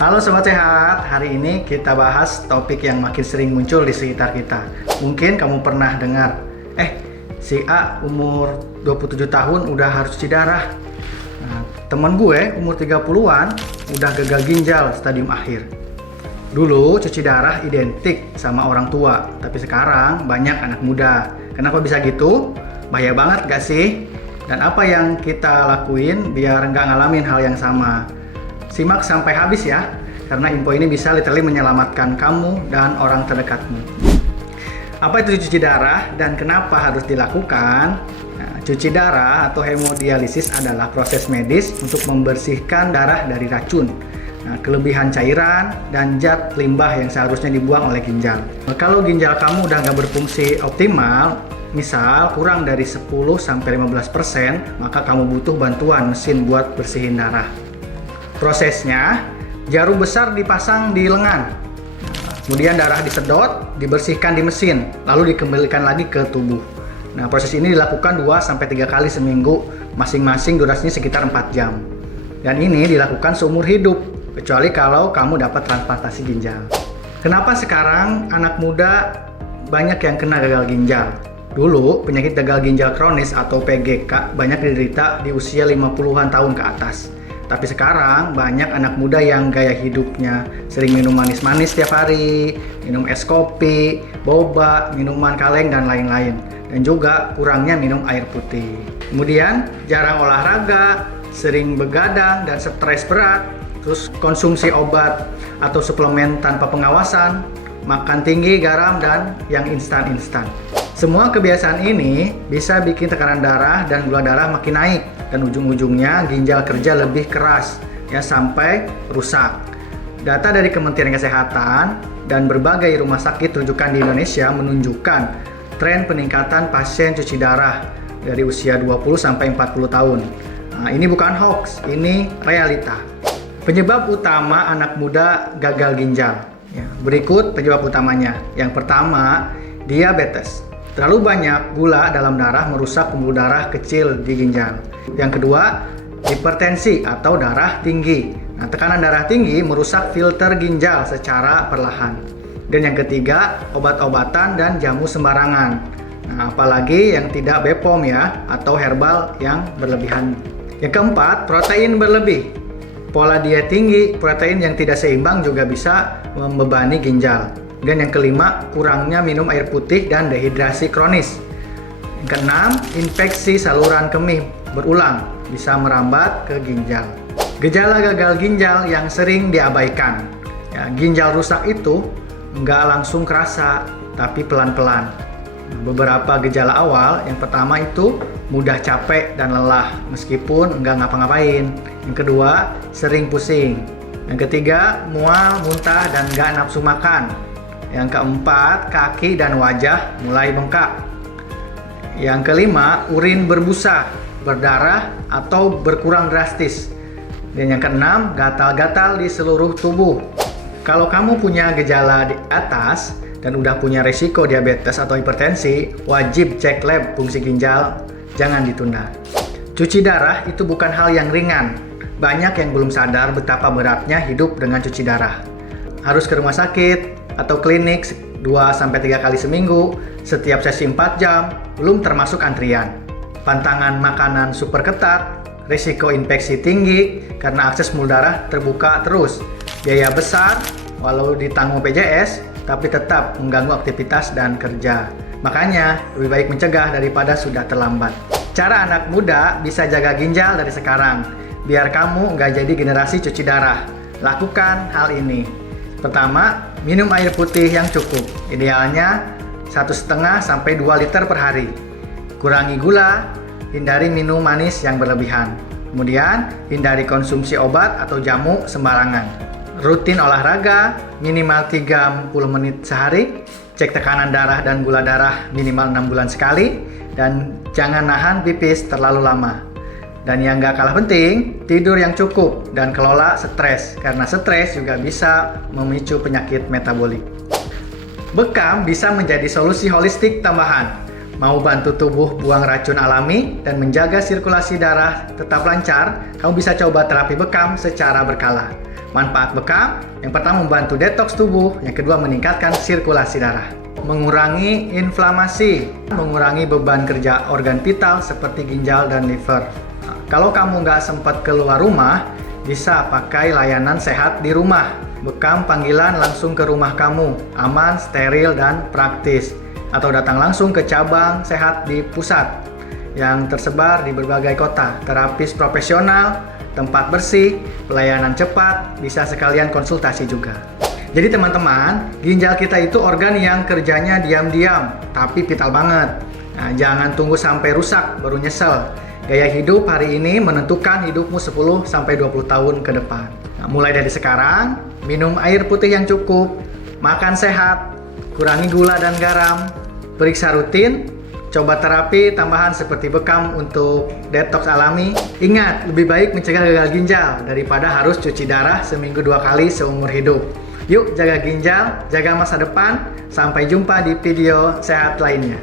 Halo Sobat Sehat, hari ini kita bahas topik yang makin sering muncul di sekitar kita. Mungkin kamu pernah dengar, si A umur 27 tahun udah harus cuci darah. Nah, temen gue umur 30-an udah gagal ginjal stadium akhir. Dulu cuci darah identik sama orang tua, tapi sekarang banyak anak muda. Kenapa bisa gitu? Bahaya banget gak sih? Dan apa yang kita lakuin biar nggak ngalamin hal yang sama? Simak sampai habis ya, karena info ini bisa literally menyelamatkan kamu dan orang terdekatmu. Apa itu cuci darah dan kenapa harus dilakukan? Nah, cuci darah atau hemodialisis adalah proses medis untuk membersihkan darah dari racun, kelebihan cairan, dan zat limbah yang seharusnya dibuang oleh ginjal. Kalau ginjal kamu udah nggak berfungsi optimal, misal kurang dari 10-15%, maka kamu butuh bantuan mesin buat bersihin darah. Prosesnya, jarum besar dipasang di lengan, kemudian darah disedot, dibersihkan di mesin, lalu dikembalikan lagi ke tubuh. Nah, proses ini dilakukan 2-3 kali seminggu, masing-masing durasinya sekitar 4 jam. Dan ini dilakukan seumur hidup, kecuali kalau kamu dapat transplantasi ginjal. Kenapa sekarang anak muda banyak yang kena gagal ginjal? Dulu, penyakit gagal ginjal kronis atau PGK banyak diderita di usia 50-an tahun ke atas. Tapi sekarang banyak anak muda yang gaya hidupnya sering minum manis-manis setiap hari, minum es kopi, boba, minuman kaleng, dan lain-lain. Dan juga kurangnya minum air putih. Kemudian jarang olahraga, sering begadang dan stres berat, terus konsumsi obat atau suplemen tanpa pengawasan, makan tinggi garam, dan yang instan-instan. Semua kebiasaan ini bisa bikin tekanan darah dan gula darah makin naik, dan ujung-ujungnya ginjal kerja lebih keras ya sampai rusak. Data dari Kementerian Kesehatan dan berbagai rumah sakit rujukan di Indonesia menunjukkan tren peningkatan pasien cuci darah dari usia 20-40 tahun. Nah, ini bukan hoax, ini realita. Penyebab utama anak muda gagal ginjal. Ya, berikut penyebab utamanya. Yang pertama, diabetes. Terlalu banyak gula dalam darah merusak pembuluh darah kecil di ginjal. Yang kedua, hipertensi atau darah tinggi. Nah, tekanan darah tinggi merusak filter ginjal secara perlahan. Dan yang ketiga, obat-obatan dan jamu sembarangan. Nah, apalagi yang tidak BPOM ya, atau herbal yang berlebihan. Yang keempat, protein berlebih. Pola diet tinggi, protein yang tidak seimbang juga bisa membebani ginjal. Dan yang kelima, kurangnya minum air putih dan dehidrasi kronis. Yang keenam, infeksi saluran kemih berulang bisa merambat ke ginjal. Gejala gagal ginjal yang sering diabaikan. Ya, ginjal rusak itu nggak langsung kerasa, tapi pelan-pelan. Beberapa gejala awal, yang pertama itu mudah capek dan lelah meskipun nggak ngapa-ngapain. Yang kedua, sering pusing. Yang ketiga, mual, muntah, dan nggak nafsu makan. Yang keempat, kaki dan wajah mulai bengkak. Yang kelima, urin berbusa, berdarah, atau berkurang drastis. Dan yang keenam, gatal-gatal di seluruh tubuh. Kalau kamu punya gejala di atas dan udah punya resiko diabetes atau hipertensi, wajib cek lab fungsi ginjal, jangan ditunda. Cuci darah itu bukan hal yang ringan. Banyak yang belum sadar betapa beratnya hidup dengan cuci darah. Harus ke rumah sakit atau klinik 2-3 kali seminggu, setiap sesi 4 jam, belum termasuk antrian. Pantangan makanan super ketat, risiko infeksi tinggi karena akses pembuluh darah terbuka terus. Biaya besar, walau ditanggung BPJS, tapi tetap mengganggu aktivitas dan kerja. Makanya, lebih baik mencegah daripada sudah terlambat. Cara anak muda bisa jaga ginjal dari sekarang, biar kamu nggak jadi generasi cuci darah. Lakukan hal ini. Pertama, minum air putih yang cukup, idealnya 1,5-2 liter per hari. Kurangi gula, hindari minum manis yang berlebihan. Kemudian, hindari konsumsi obat atau jamu sembarangan. Rutin olahraga, minimal 30 menit sehari. Cek tekanan darah dan gula darah minimal 6 bulan sekali. Dan jangan nahan pipis terlalu lama. Dan yang gak kalah penting, tidur yang cukup dan kelola stres, karena stres juga bisa memicu penyakit metabolik. Bekam bisa menjadi solusi holistik tambahan. Mau bantu tubuh buang racun alami dan menjaga sirkulasi darah tetap lancar, kamu bisa coba terapi bekam secara berkala. Manfaat bekam, yang pertama membantu detoks tubuh, yang kedua meningkatkan sirkulasi darah. Mengurangi inflamasi, mengurangi beban kerja organ vital seperti ginjal dan liver. Nah, kalau kamu nggak sempat keluar rumah, bisa pakai layanan sehat di rumah. Bekam panggilan langsung ke rumah kamu, aman, steril, dan praktis. Atau datang langsung ke cabang sehat di pusat yang tersebar di berbagai kota. Terapis profesional, tempat bersih, pelayanan cepat, bisa sekalian konsultasi juga. Jadi teman-teman, ginjal kita itu organ yang kerjanya diam-diam, tapi vital banget. Nah, jangan tunggu sampai rusak baru nyesel. Gaya hidup hari ini menentukan hidupmu 10-20 tahun ke depan. Nah, mulai dari sekarang, minum air putih yang cukup, makan sehat, kurangi gula dan garam, periksa rutin, coba terapi tambahan seperti bekam untuk detoks alami. Ingat, lebih baik mencegah gagal ginjal daripada harus cuci darah seminggu 2 kali seumur hidup. Yuk jaga ginjal, jaga masa depan. Sampai jumpa di video sehat lainnya.